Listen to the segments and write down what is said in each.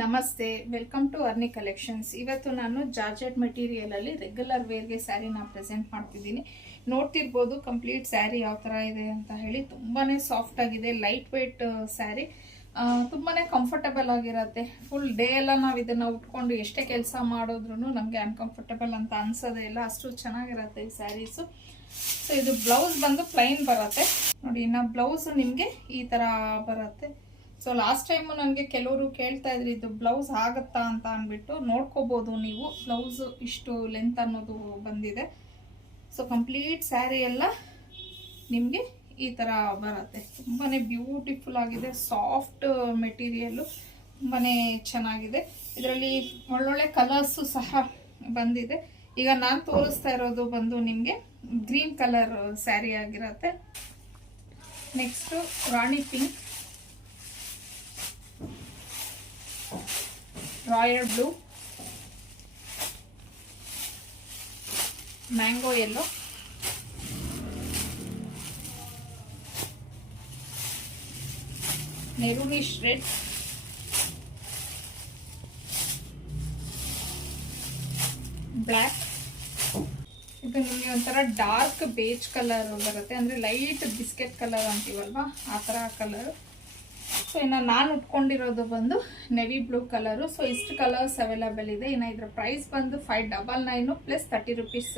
ನಮಸ್ತೆ, welcome to ಅರ್ನಿ collections. ಇವತ್ತು ನಾನು ಜಾರ್ಜೆಟ್ ಮೆಟೀರಿಯಲ್ ಅಲ್ಲಿ ರೆಗ್ಯುಲರ್ ವೇರ್ಗೆ ಸ್ಯಾರಿನ ಪ್ರೆಸೆಂಟ್ ಮಾಡ್ತಿದ್ದೀನಿ. ನೋಡ್ತಿರ್ಬೋದು ಕಂಪ್ಲೀಟ್ ಸ್ಯಾರಿ ಯಾವ ತರ ಇದೆ ಅಂತ ಹೇಳಿ. ತುಂಬಾನೇ ಸಾಫ್ಟ್ ಆಗಿದೆ, ಲೈಟ್ ವೇಟ್ ಸ್ಯಾರಿ, ತುಂಬಾನೇ ಕಂಫರ್ಟಬಲ್ ಆಗಿರತ್ತೆ. ಫುಲ್ ಡೇ ಎಲ್ಲ ನಾವು ಇದನ್ನ ಉಟ್ಕೊಂಡು ಎಷ್ಟೇ ಕೆಲಸ ಮಾಡಿದ್ರು ನಮಗೆ ಅನ್ಕಂಫರ್ಟಬಲ್ ಅಂತ ಅನ್ಸೋದೇ ಇಲ್ಲ, ಅಷ್ಟು ಚೆನ್ನಾಗಿರತ್ತೆ ಈ ಸ್ಯಾರೀಸು. ಸೊ ಇದು ಬ್ಲೌಸ್ ಬಂದು ಪ್ಲೈನ್ ಬರುತ್ತೆ ನೋಡಿ. ಇನ್ನು ಬ್ಲೌಸ್ ನಿಮಗೆ ಈ ತರ ಬರುತ್ತೆ. ಸೊ ಲಾಸ್ಟ್ ಟೈಮು ನನಗೆ ಕೆಲವರು ಕೇಳ್ತಾ ಇದ್ರಿ ಇದು ಬ್ಲೌಸ್ ಆಗುತ್ತಾ ಅಂತ ಅಂದ್ಬಿಟ್ಟು. ನೋಡ್ಕೋಬೋದು ನೀವು, ಬ್ಲೌಸ್ ಇಷ್ಟು ಲೆಂತ್ ಅನ್ನೋದು ಬಂದಿದೆ. ಸೊ ಕಂಪ್ಲೀಟ್ ಸ್ಯಾರಿ ಎಲ್ಲ ನಿಮಗೆ ಈ ಥರ ಬರುತ್ತೆ. ತುಂಬಾ ಬ್ಯೂಟಿಫುಲ್ ಆಗಿದೆ, ಸಾಫ್ಟ್ ಮೆಟೀರಿಯಲ್ಲು, ತುಂಬಾ ಚೆನ್ನಾಗಿದೆ. ಇದರಲ್ಲಿ ಒಳ್ಳೊಳ್ಳೆ ಕಲರ್ಸು ಸಹ ಬಂದಿದೆ. ಈಗ ನಾನು ತೋರಿಸ್ತಾ ಇರೋದು ಬಂದು ನಿಮಗೆ ಗ್ರೀನ್ ಕಲರ್ ಸ್ಯಾರಿ ಆಗಿರತ್ತೆ. Next rani pink, royal blue, mango yellow, maroonish red, black. ಇದು ನಿಮಗೆ ಒಂಥರ ಡಾರ್ಕ್ ಬೇಜ್ ಕಲರ್ ಬರುತ್ತೆ, ಅಂದರೆ ಲೈಟ್ ಬಿಸ್ಕೆಟ್ ಕಲರ್ ಅಂತೀವಲ್ವಾ ಆ ಥರ ಕಲರ್. ಸೊ ಇನ್ನು ನಾನು ಉಟ್ಕೊಂಡಿರೋದು ಬಂದು ನೆವಿ ಬ್ಲೂ ಕಲರು. ಸೊ ಇಷ್ಟು ಕಲರ್ಸ್ ಅವೈಲಬಲ್ ಇದೆ. ಇನ್ನು ಇದರ ಪ್ರೈಸ್ ಬಂದು 599 ಪ್ಲಸ್ 30 ರೂಪೀಸ್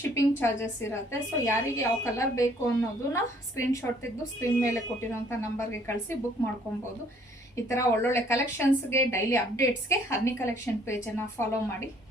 ಶಿಪ್ಪಿಂಗ್ ಚಾರ್ಜಸ್ ಇರುತ್ತೆ. ಸೊ ಯಾರಿಗೆ ಯಾವ ಕಲರ್ ಬೇಕು ಅನ್ನೋದನ್ನ ಸ್ಕ್ರೀನ್ಶಾಟ್ ತೆಗೆದು ಸ್ಕ್ರೀನ್ ಮೇಲೆ ಕೊಟ್ಟಿರೋಂಥ ನಂಬರ್ಗೆ ಕಳಿಸಿ ಬುಕ್ ಮಾಡ್ಕೊಬೋದು. ಈ ಥರ ಒಳ್ಳೊಳ್ಳೆ ಕಲೆಕ್ಷನ್ಸ್ಗೆ, ಡೈಲಿ ಅಪ್ಡೇಟ್ಸ್ಗೆ ಅರ್ನಿ ಕಲೆಕ್ಷನ್ ಪೇಜನ್ನು ಫಾಲೋ ಮಾಡಿ.